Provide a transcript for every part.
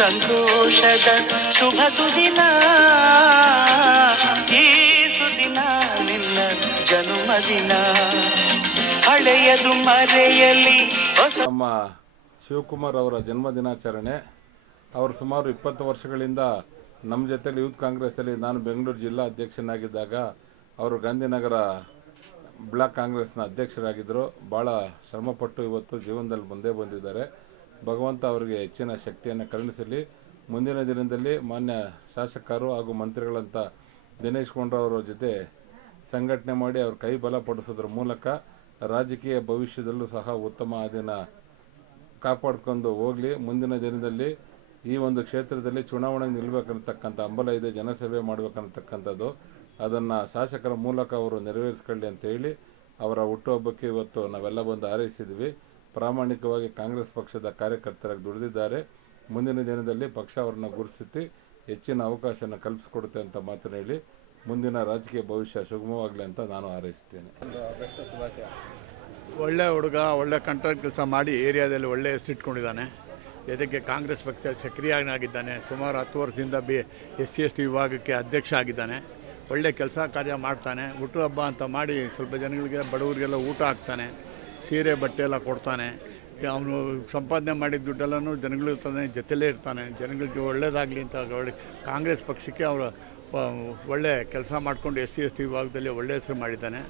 ಸಂತೋಷದ ಶುಭ ಸುದಿನ. ಈ ಸುದಿನ ನಿನ್ನ ಜನುಮದಿನ ಹಳೆಯದು ಮರೆಯಲಿ ನಮ್ಮ ಶಿವಕುಮಾರ್ ಅವರ ಜನ್ಮ ದಿನಾಚರಣೆ. ಅವರು ಸುಮಾರು ಇಪ್ಪತ್ತು ವರ್ಷಗಳಿಂದ ನಮ್ಮ ಜೊತೆಲಿ ಯೂತ್ ಕಾಂಗ್ರೆಸ್ಸಲ್ಲಿ ನಾನು ಬೆಂಗಳೂರು ಜಿಲ್ಲಾ ಅಧ್ಯಕ್ಷನಾಗಿದ್ದಾಗ ಅವರು ಗಾಂಧಿನಗರ ಬ್ಲಾಕ್ ಕಾಂಗ್ರೆಸ್ನ ಅಧ್ಯಕ್ಷರಾಗಿದ್ದರು. ಭಾಳ ಶ್ರಮಪಟ್ಟು ಇವತ್ತು ಜೀವನದಲ್ಲಿ ಮುಂದೆ ಬಂದಿದ್ದಾರೆ. ಭಗವಂತ ಅವರಿಗೆ ಹೆಚ್ಚಿನ ಶಕ್ತಿಯನ್ನು ಕರುಣಿಸಲಿ. ಮುಂದಿನ ದಿನದಲ್ಲಿ ಮಾನ್ಯ ಶಾಸಕರು ಹಾಗೂ ಮಂತ್ರಿಗಳಂತ ದಿನೇಶ್ ಅವರ ಜೊತೆ ಸಂಘಟನೆ ಮಾಡಿ ಅವ್ರ ಕೈ ಬಲಪಡಿಸೋದ್ರ ಮೂಲಕ ರಾಜಕೀಯ ಭವಿಷ್ಯದಲ್ಲೂ ಸಹ ಉತ್ತಮ ಅದಿನ ಕಾಪಾಡ್ಕೊಂಡು ಹೋಗಲಿ. ಮುಂದಿನ ದಿನದಲ್ಲಿ ಈ ಒಂದು ಕ್ಷೇತ್ರದಲ್ಲಿ ಚುನಾವಣೆ ನಿಲ್ಲಬೇಕನ್ನತಕ್ಕಂಥ ಹಂಬಲ ಇದೆ, ಜನಸೇವೆ ಮಾಡಬೇಕನ್ನತಕ್ಕಂಥದ್ದು. ಅದನ್ನು ಶಾಸಕರ ಮೂಲಕ ಅವರು ನೆರವೇರಿಸ್ಕೊಳ್ಳಿ ಅಂತ ಹೇಳಿ ಅವರ ಹುಟ್ಟುಹಬ್ಬಕ್ಕೆ ಇವತ್ತು ನಾವೆಲ್ಲ ಬಂದು ಹಾರೈಸಿದ್ವಿ. ಪ್ರಾಮಾಣಿಕವಾಗಿ ಕಾಂಗ್ರೆಸ್ ಪಕ್ಷದ ಕಾರ್ಯಕರ್ತರಾಗಿ ದುಡಿದಿದ್ದಾರೆ. ಮುಂದಿನ ದಿನದಲ್ಲಿ ಪಕ್ಷ ಅವರನ್ನ ಗುರುತಿಸಿ ಹೆಚ್ಚಿನ ಅವಕಾಶನ ಕಲ್ಪಿಸಿಕೊಡುತ್ತೆ ಅಂತ ಮಾತನ್ನು ಹೇಳಿ, ಮುಂದಿನ ರಾಜಕೀಯ ಭವಿಷ್ಯ ಸುಗಮವಾಗಲಿ ಅಂತ ನಾನು ಹಾರೈಸ್ತೇನೆ ಒಳ್ಳೆ ಹುಡುಗ, ಒಳ್ಳೆ ಕಂಟ್ರಾಕ್ಟ್ ಕೆಲಸ ಮಾಡಿ ಏರಿಯಾದಲ್ಲಿ ಒಳ್ಳೆ ಹೆಸರಿಟ್ಕೊಂಡಿದ್ದಾನೆ ಇದಕ್ಕೆ ಕಾಂಗ್ರೆಸ್ ಪಕ್ಷ ಸಕ್ರಿಯನಾಗಿದ್ದಾನೆ. ಸುಮಾರು ಹತ್ತು ವರ್ಷದಿಂದ B S C, S T ವಿಭಾಗಕ್ಕೆ ಅಧ್ಯಕ್ಷ ಆಗಿದ್ದಾನೆ. ಒಳ್ಳೆ ಕೆಲಸ ಕಾರ್ಯ ಮಾಡ್ತಾನೆ. ಹುಟ್ಟುಹಬ್ಬ ಅಂತ ಮಾಡಿ ಸ್ವಲ್ಪ ಜನಗಳಿಗೆ ಬಡವರಿಗೆಲ್ಲ ಊಟ ಹಾಕ್ತಾನೆ. ಸೀರೆ, ಬಟ್ಟೆ ಎಲ್ಲ ಕೊಡ್ತಾನೆ. ಅವನು ಸಂಪಾದನೆ ಮಾಡಿದ ದುಡ್ಡೆಲ್ಲನೂ ಜನಗಳು ತಾನೆ ಜೊತೆಲೇ ಇರ್ತಾನೆ. ಜನಗಳಿಗೆ ಒಳ್ಳೇದಾಗಲಿ ಅಂತ ಒಳ್ಳೆ ಕಾಂಗ್ರೆಸ್ ಪಕ್ಷಕ್ಕೆ ಅವರು ಒಳ್ಳೆ ಕೆಲಸ ಮಾಡಿಕೊಂಡು ಎಸ್ ಸಿ, ಎಸ್ ಟಿ ವಿಭಾಗದಲ್ಲಿ ಒಳ್ಳೆ ಹೆಸರು ಮಾಡಿದ್ದಾನೆ.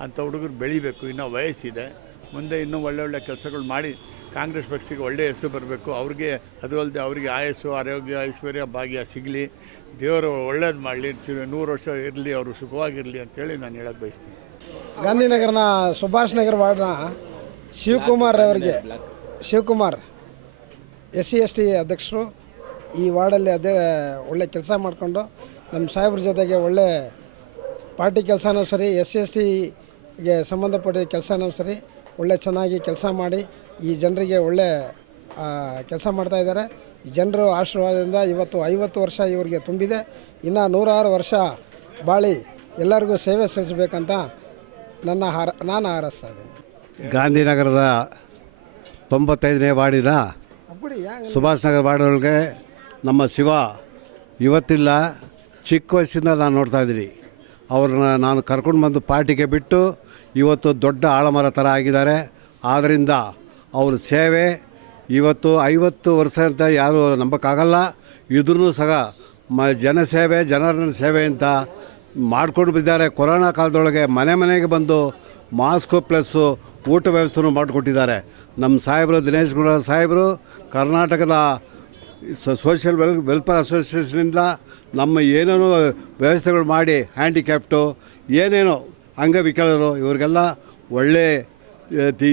ಅಂಥ ಹುಡುಗರು ಬೆಳಿಬೇಕು, ಇನ್ನೂ ವಯಸ್ಸಿದೆ. ಮುಂದೆ ಇನ್ನೂ ಒಳ್ಳೆ ಒಳ್ಳೆ ಕೆಲಸಗಳು ಮಾಡಿ ಕಾಂಗ್ರೆಸ್ ಪಕ್ಷಕ್ಕೆ ಒಳ್ಳೆಯ ಹೆಸರು ಬರಬೇಕು. ಅವ್ರಿಗೆ, ಅದು ಅಲ್ಲದೆ ಅವರಿಗೆ ಆಯಸ್ಸು, ಆರೋಗ್ಯ, ಐಶ್ವರ್ಯ ಭಾಗ್ಯ ಸಿಗಲಿ. ದೇವರು ಒಳ್ಳೇದು ಮಾಡಲಿ. ನೂರು ವರ್ಷ ಇರಲಿ, ಅವರು ಸುಖವಾಗಿರಲಿ ಅಂತೇಳಿ ನಾನು ಹೇಳಕ್ಕೆ ಬಯಸ್ತೀನಿ. ಗಾಂಧಿನಗರನ ಸುಭಾಷ್ ನಗರ ವಾರ್ಡ್ನ ಶಿವಕುಮಾರ್ ಅವರಿಗೆ Shivakumar S C S T ಅಧ್ಯಕ್ಷರು ಈ ವಾರ್ಡಲ್ಲಿ ಅದೇ ಒಳ್ಳೆ ಕೆಲಸ ಮಾಡಿಕೊಂಡು ನಮ್ಮ ಸಾಹೇಬ್ರ ಜೊತೆಗೆ ಒಳ್ಳೆ ಪಾರ್ಟಿ ಕೆಲಸನೂ ಸರಿ ಎಸ್ ಸಿ ಎಸ್ ಟಿಗೆ ಸಂಬಂಧಪಟ್ಟ ಕೆಲಸನೂ ಸರಿ ಒಳ್ಳೆ ಚೆನ್ನಾಗಿ ಕೆಲಸ ಮಾಡಿ ಈ ಜನರಿಗೆ ಒಳ್ಳೆ ಕೆಲಸ ಮಾಡ್ತಾಯಿದ್ದಾರೆ ಜನರು ಆಶೀರ್ವಾದದಿಂದ ಇವತ್ತು ಐವತ್ತು ವರ್ಷ ಇವರಿಗೆ ತುಂಬಿದೆ. ಇನ್ನೂ ನೂರಾರು ವರ್ಷ ಬಾಳಿ ಎಲ್ಲರಿಗೂ ಸೇವೆ ಸಲ್ಲಿಸಬೇಕಂತ ನನ್ನ ಹಾರ ನಾನು ಹಾರೈಸ್ತಾ ಇದ್ದೀನಿ. ಗಾಂಧಿನಗರದ ತೊಂಬತ್ತೈದನೇ ವಾರ್ಡಿನ ಸುಭಾಷ್ ನಗರ ವಾರ್ಡೊಳಗೆ ನಮ್ಮ ಶಿವ ಇವತ್ತಿಲ್ಲ. ಚಿಕ್ಕ ವಯಸ್ಸಿಂದ ನಾನು ನೋಡ್ತಾ ಇದ್ದೀನಿ. ಅವ್ರನ್ನ ನಾನು ಕರ್ಕೊಂಡು ಬಂದು ಪಾರ್ಟಿಗೆ ಬಿಟ್ಟು ಇವತ್ತು ದೊಡ್ಡ ಆಳಮರ ಥರ ಆಗಿದ್ದಾರೆ. ಆದ್ದರಿಂದ ಅವ್ರ ಸೇವೆ ಇವತ್ತು ಐವತ್ತು ವರ್ಷ ಅಂತ ಯಾರು ನಂಬೋಕ್ಕಾಗಲ್ಲ. ಇದ್ರೂ ಸಹ ಮ ಜನಸೇವೆ ಜನರ ಸೇವೆ ಅಂತ ಮಾಡ್ಕೊಂಡು ಬಿದ್ದಾರೆ ಕೊರೋನಾ ಕಾಲದೊಳಗೆ ಮನೆ ಮನೆಗೆ ಬಂದು ಮಾಸ್ಕು ಪ್ಲಸ್ಸು ಊಟ ವ್ಯವಸ್ಥೆನೂ ಮಾಡಿಕೊಟ್ಟಿದ್ದಾರೆ. ನಮ್ಮ ಸಾಹೇಬರು, ದಿನೇಶ್ ಗುಂಡೂರಾವ್ ಸಾಹೇಬರು, ಕರ್ನಾಟಕದ ಸೋಷಿಯಲ್ ವೆಲ್ ವೆಲ್ಫೇರ್ ಅಸೋಸಿಯೇಷನಿಂದ ನಮ್ಮ ಏನೇನೋ ವ್ಯವಸ್ಥೆಗಳು ಮಾಡಿ ಹ್ಯಾಂಡಿಕ್ಯಾಪ್ಟು ಏನೇನೋ ಅಂಗವಿಕಲರು, ಇವರಿಗೆಲ್ಲ ಒಳ್ಳೆ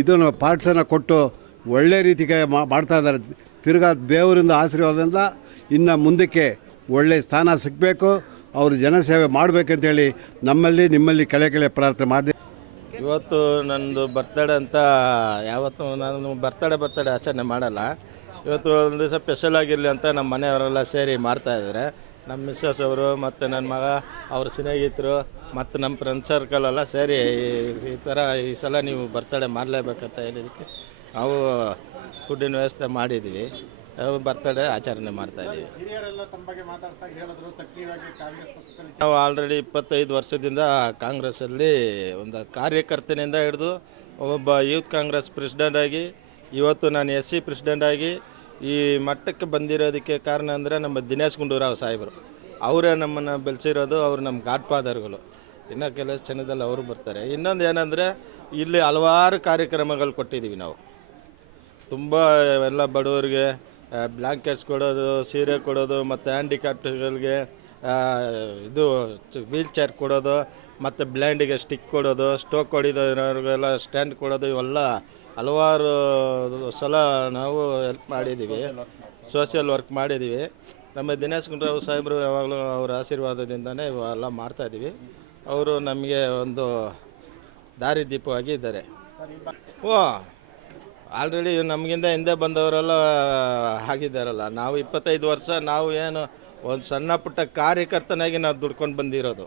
ಇದನ್ನು ಪಾರ್ಟ್ಸನ್ನು ಕೊಟ್ಟು ಒಳ್ಳೆ ರೀತಿಗೆ ಮಾಡ್ತಾ ಇದ್ದಾರೆ. ತಿರ್ಗಾ ದೇವರಿಂದ ಆಶೀರ್ವಾದದಿಂದ ಇನ್ನು ಮುಂದಕ್ಕೆ ಒಳ್ಳೆ ಸ್ಥಾನ ಸಿಗಬೇಕು. ಅವರು ಜನಸೇವೆ ಮಾಡಬೇಕಂತೇಳಿ ನಮ್ಮಲ್ಲಿ, ನಿಮ್ಮಲ್ಲಿ ಕಳೆ ಕೆಳೆ ಪ್ರಾರ್ಥನೆ ಮಾಡಿದೆ. ಇವತ್ತು ನನ್ನದು ಬರ್ತಡೇ ಅಂತ ಯಾವತ್ತು ನಾನು ಬರ್ತಡೇ ಬರ್ತಡೇ ಆಚರಣೆ ಮಾಡಲ್ಲ. ಇವತ್ತು ಒಂದು ದಿವಸ ಸ್ಪೆಷಲ್ ಆಗಿರಲಿ ಅಂತ ನಮ್ಮ ಮನೆಯವರೆಲ್ಲ ಸೇರಿ ಮಾಡ್ತಾ ಇದ್ದಾರೆ. ನಮ್ಮ ಮಿಸ್ಸಸ್ ಅವರು ಮತ್ತು ನನ್ನ ಮಗ, ಅವ್ರ ಸ್ನೇಹಿತರು ಮತ್ತು ನಮ್ಮ ಫ್ರೆಂಡ್ ಸರ್ಕಲ್ ಎಲ್ಲ ಸೇರಿ ಈ- ಥರ ಈ ಸಲ ನೀವು ಬರ್ತಡೇ ಮಾಡಲೇಬೇಕಂತ ಹೇಳಿದ್ದಕ್ಕೆ ನಾವು ಫುಡ್ಡಿನ ವ್ಯವಸ್ಥೆ ಮಾಡಿದ್ದೀವಿ. ನಾವು ಬರ್ತಡೇ ಆಚರಣೆ ಮಾಡ್ತಾ ಇದ್ದೀವಿ ನಾವು ಆಲ್ರೆಡಿ ಇಪ್ಪತ್ತೈದು ವರ್ಷದಿಂದ ಕಾಂಗ್ರೆಸ್ಸಲ್ಲಿ ಒಂದು ಕಾರ್ಯಕರ್ತನಿಂದ ಹಿಡಿದು ಒಬ್ಬ ಯೂತ್ ಕಾಂಗ್ರೆಸ್ ಪ್ರೆಸಿಡೆಂಟ್ ಆಗಿ ಇವತ್ತು ನಾನು ಎಸ್ ಸಿ ಪ್ರೆಸಿಡೆಂಟ್ ಆಗಿ ಈ ಮಟ್ಟಕ್ಕೆ ಬಂದಿರೋದಕ್ಕೆ ಕಾರಣ ಅಂದರೆ ನಮ್ಮ ದಿನೇಶ್ ಗುಂಡೂರಾವ್ ಸಾಹೇಬರು. ಅವರೇ ನಮ್ಮನ್ನು ಬೆಳೆಸಿರೋದು ಅವರು ನಮ್ಮ ಗಾಡ್ ಫಾದರ್ಗಳು ಇನ್ನು ಕೆಲವು ಕ್ಷಣದಲ್ಲಿ ಅವರು ಬರ್ತಾರೆ. ಇನ್ನೊಂದು ಏನಂದರೆ ಇಲ್ಲಿ ಹಲವಾರು ಕಾರ್ಯಕ್ರಮಗಳು ಕೊಟ್ಟಿದ್ದೀವಿ ನಾವು. ತುಂಬ ಎಲ್ಲ ಬಡವರಿಗೆ ಬ್ಲ್ಯಾಂಕೆಟ್ಸ್ ಕೊಡೋದು, ಸೀರೆ ಕೊಡೋದು, ಮತ್ತು ಹ್ಯಾಂಡಿಕ್ಯಾಪ್ಟ್ಗಳಿಗೆ ಇದು ವೀಲ್ ಚೇರ್ ಕೊಡೋದು, ಮತ್ತು ಬ್ಲೈಂಡಿಗೆ ಸ್ಟಿಕ್ ಕೊಡೋದು ಸ್ಟೋಕ್ ಹೊಡಿದವ್ರಿಗೆಲ್ಲ ಸ್ಟ್ಯಾಂಡ್ ಕೊಡೋದು, ಇವೆಲ್ಲ ಹಲವಾರು ಸಲ ನಾವು ಹೆಲ್ಪ್ ಮಾಡಿದ್ದೀವಿ. ಸೋಷಿಯಲ್ ವರ್ಕ್ ಮಾಡಿದ್ದೀವಿ. ನಮ್ಮ ದಿನೇಶ್ ಗುಂಡ್ರಾವ್ ಸಾಹೇಬರು ಯಾವಾಗಲೂ ಅವರ ಆಶೀರ್ವಾದದಿಂದನೇ ಇವೆಲ್ಲ ಮಾಡ್ತಾಯಿದ್ದೀವಿ ಅವರು ನಮಗೆ ಒಂದು ದಾರಿದೀಪವಾಗಿ ಇದ್ದಾರೆ. ಓ ಆಲ್ರೆಡಿ ನಮಗಿಂದ ಹಿಂದೆ ಬಂದವರೆಲ್ಲ ಆಗಿದ್ದಾರಲ್ಲ ನಾವು ಇಪ್ಪತ್ತೈದು ವರ್ಷ ನಾವು ಏನು ಒಂದು ಸಣ್ಣ ಪುಟ್ಟ ಕಾರ್ಯಕರ್ತನಾಗಿ ನಾವು ದುಡ್ಕೊಂಡು ಬಂದಿರೋದು.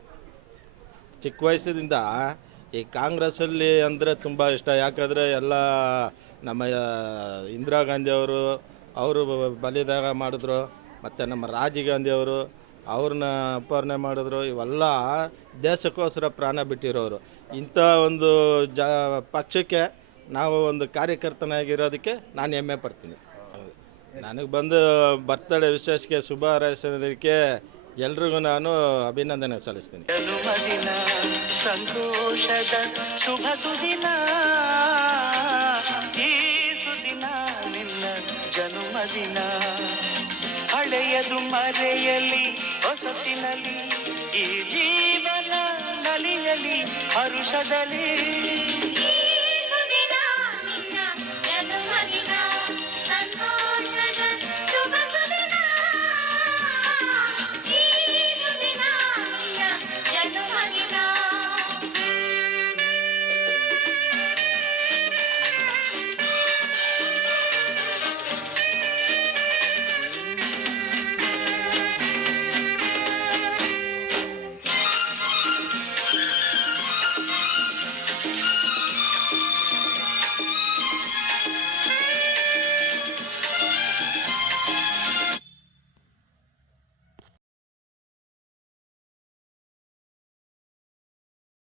ಚಿಕ್ಕ ವಯಸ್ಸಿನಿಂದ ಈ ಕಾಂಗ್ರೆಸ್ಸಲ್ಲಿ ಅಂದರೆ ತುಂಬ ಇಷ್ಟ. ಯಾಕಂದರೆ ಎಲ್ಲ ನಮ್ಮ ಇಂದಿರಾ ಗಾಂಧಿ ಅವರು ಬಲಿದಾಗ ಮಾಡಿದ್ರು. ಮತ್ತು ನಮ್ಮ ರಾಜೀವ್ ಗಾಂಧಿ ಅವರು, ಅವ್ರನ್ನ ಅಪಹರಣೆ ಮಾಡಿದ್ರು. ಇವೆಲ್ಲ ದೇಶಕ್ಕೋಸ್ಕರ ಪ್ರಾಣ ಬಿಟ್ಟಿರೋರು. ಇಂಥ ಒಂದು ಜ, ಪಕ್ಷಕ್ಕೆ ನಾವು ಒಂದು ಕಾರ್ಯಕರ್ತನಾಗಿರೋದಕ್ಕೆ ನಾನು ಹೆಮ್ಮೆ ಪಡ್ತೀನಿ. ನನಗೆ ಬಂದು ಬರ್ತಡೇ ವಿಶೇಷಕ್ಕೆ ಶುಭ ಹಾರೈಸೋದಕ್ಕೆ ಎಲ್ರಿಗೂ ನಾನು ಅಭಿನಂದನೆ ಸಲ್ಲಿಸ್ತೀನಿ. ಶುಭ ಸುದಿನ. ಈ ಸುದಿನ ಜನುಮದಿನ. ಹಳೆಯದು ಮರೆಯಲಿ ಹೊಸತಿನಲ್ಲಿ ಈ ಜೀವನ ನಲಿಯಲಿ, ಹರುಷದಲ್ಲಿ.